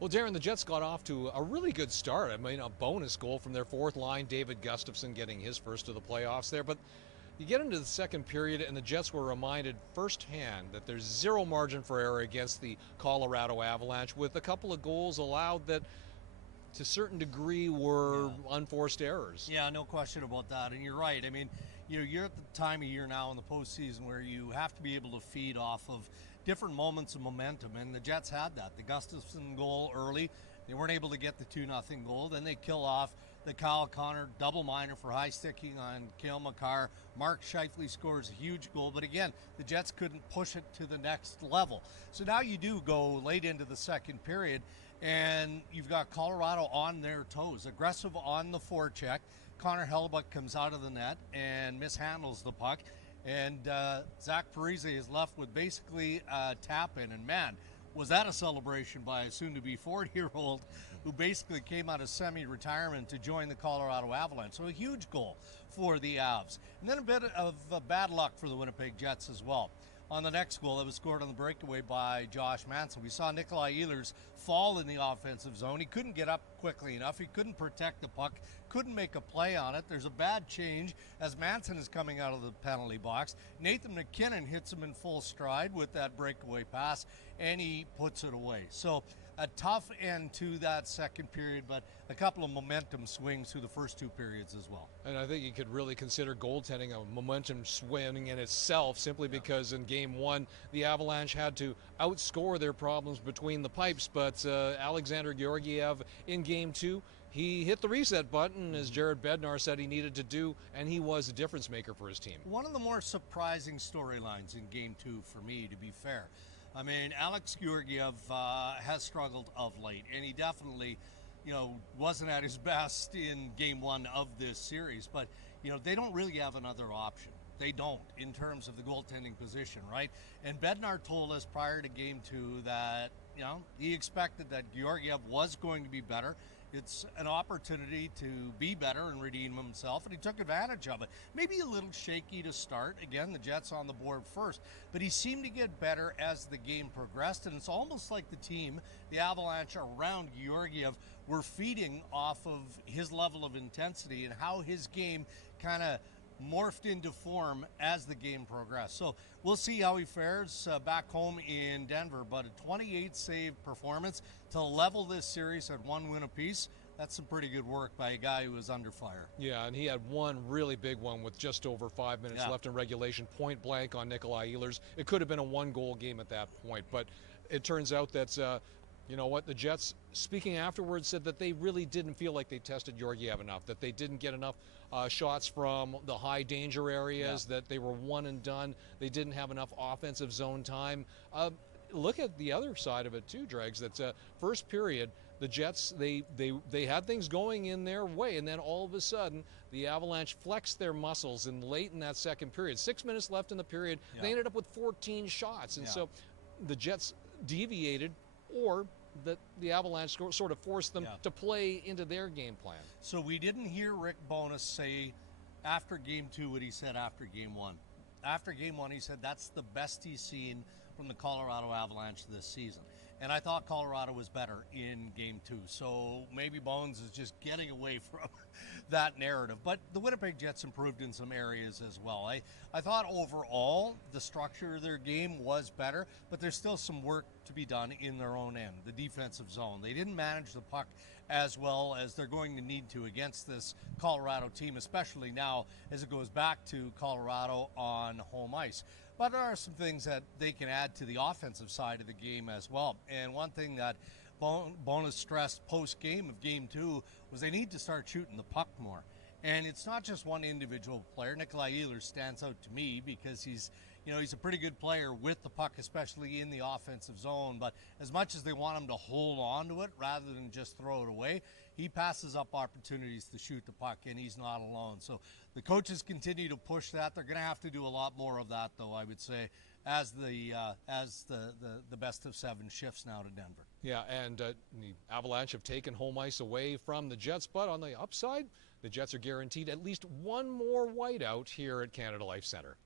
Well, Darren, the Jets got off to a really good start. I mean, a bonus goal from their fourth line, David Gustafson getting his first of the playoffs there. But you get into the second period, and the Jets were reminded firsthand that there's zero margin for error against the Colorado Avalanche, with a couple of goals allowed that, to a certain degree, were unforced errors. Yeah, no question about that. And you're right. I mean, you're at the time of year now in the postseason where you have to be able to feed off of different moments of momentum, and the Jets had that. The Gustafson goal early, they weren't able to get the 2-0 goal. Then they kill off the Kyle Connor double minor for high sticking on Cale Makar. Mark Scheifele scores a huge goal, but again, the Jets couldn't push it to the next level. So now you do go late into the second period, and you've got Colorado on their toes, aggressive on the forecheck. Connor Hellebuyck comes out of the net and mishandles the puck, and Zach Parise is left with basically a tap-in. And man, was that a celebration by a soon-to-be 40-year-old who basically came out of semi-retirement to join the Colorado Avalanche. So a huge goal for the Avs. And then a bit of bad luck for the Winnipeg Jets as well. On the next goal that was scored on the breakaway by Josh Manson, we saw Nikolai Ehlers fall in the offensive zone. He couldn't get up quickly enough. He couldn't protect the puck, couldn't make a play on it. There's a bad change as Manson is coming out of the penalty box. Nathan McKinnon hits him in full stride with that breakaway pass, and he puts it away. So a tough end to that second period, but a couple of momentum swings through the first two periods as well. And I think you could really consider goaltending a momentum swing in itself, simply because in Game 1, the Avalanche had to outscore their problems between the pipes, but Alexandar Georgiev in Game 2, he hit the reset button, as Jared Bednar said he needed to do, and he was a difference maker for his team. One of the more surprising storylines in Game 2 for me, to be fair. I mean, Alex Georgiev has struggled of late, and he definitely, wasn't at his best in Game 1 of this series. But, they don't really have another option. They don't, in terms of the goaltending position, right? And Bednar told us prior to Game 2 that, he expected that Georgiev was going to be better. It's an opportunity to be better and redeem himself, and he took advantage of it. Maybe a little shaky to start. Again, the Jets on the board first, but he seemed to get better as the game progressed, and it's almost like the team, the Avalanche around Georgiev, were feeding off of his level of intensity and how his game kind of morphed into form as the game progressed. So we'll see how he fares back home in Denver, but a 28 save performance to level this series at 1 win apiece. That's some pretty good work by a guy who was under fire. Yeah, and he had one really big one with just over 5 minutes left in regulation, point blank on Nikolai Ehlers. It could have been a 1-goal game at that point, but it turns out that you know what, the Jets, speaking afterwards, said that they really didn't feel like they tested Georgiev enough, that they didn't get enough shots from the high danger areas, that they were one and done. They didn't have enough offensive zone time. Look at the other side of it too, Dregs. That's first period, the Jets, they had things going in their way, and then all of a sudden the Avalanche flexed their muscles, and late in that second period, 6 minutes left in the period, they ended up with 14 shots. And so the Jets deviated, or that the Avalanche sort of forced them to play into their game plan. So we didn't hear Rick Bowness say after Game 2 what he said after Game 1. After Game 1, he said that's the best he's seen from the Colorado Avalanche this season. And I thought Colorado was better in Game 2. So maybe Bones is just getting away from that narrative. But the Winnipeg Jets improved in some areas as well. I thought overall the structure of their game was better, but there's still some work to be done in their own end, the defensive zone. They didn't manage the puck as well as they're going to need to against this Colorado team, especially now as it goes back to Colorado on home ice. But there are some things that they can add to the offensive side of the game as well. And one thing that Bowness stressed post-game of Game 2 was they need to start shooting the puck more. And it's not just one individual player. Nikolai Ehlers stands out to me because he's a pretty good player with the puck, especially in the offensive zone. But as much as they want him to hold on to it rather than just throw it away, he passes up opportunities to shoot the puck, and he's not alone. So the coaches continue to push that. They're going to have to do a lot more of that, though, I would say, as the best of 7 shifts now to Denver. Yeah, and the Avalanche have taken home ice away from the Jets, but on the upside, the Jets are guaranteed at least one more whiteout here at Canada Life Centre.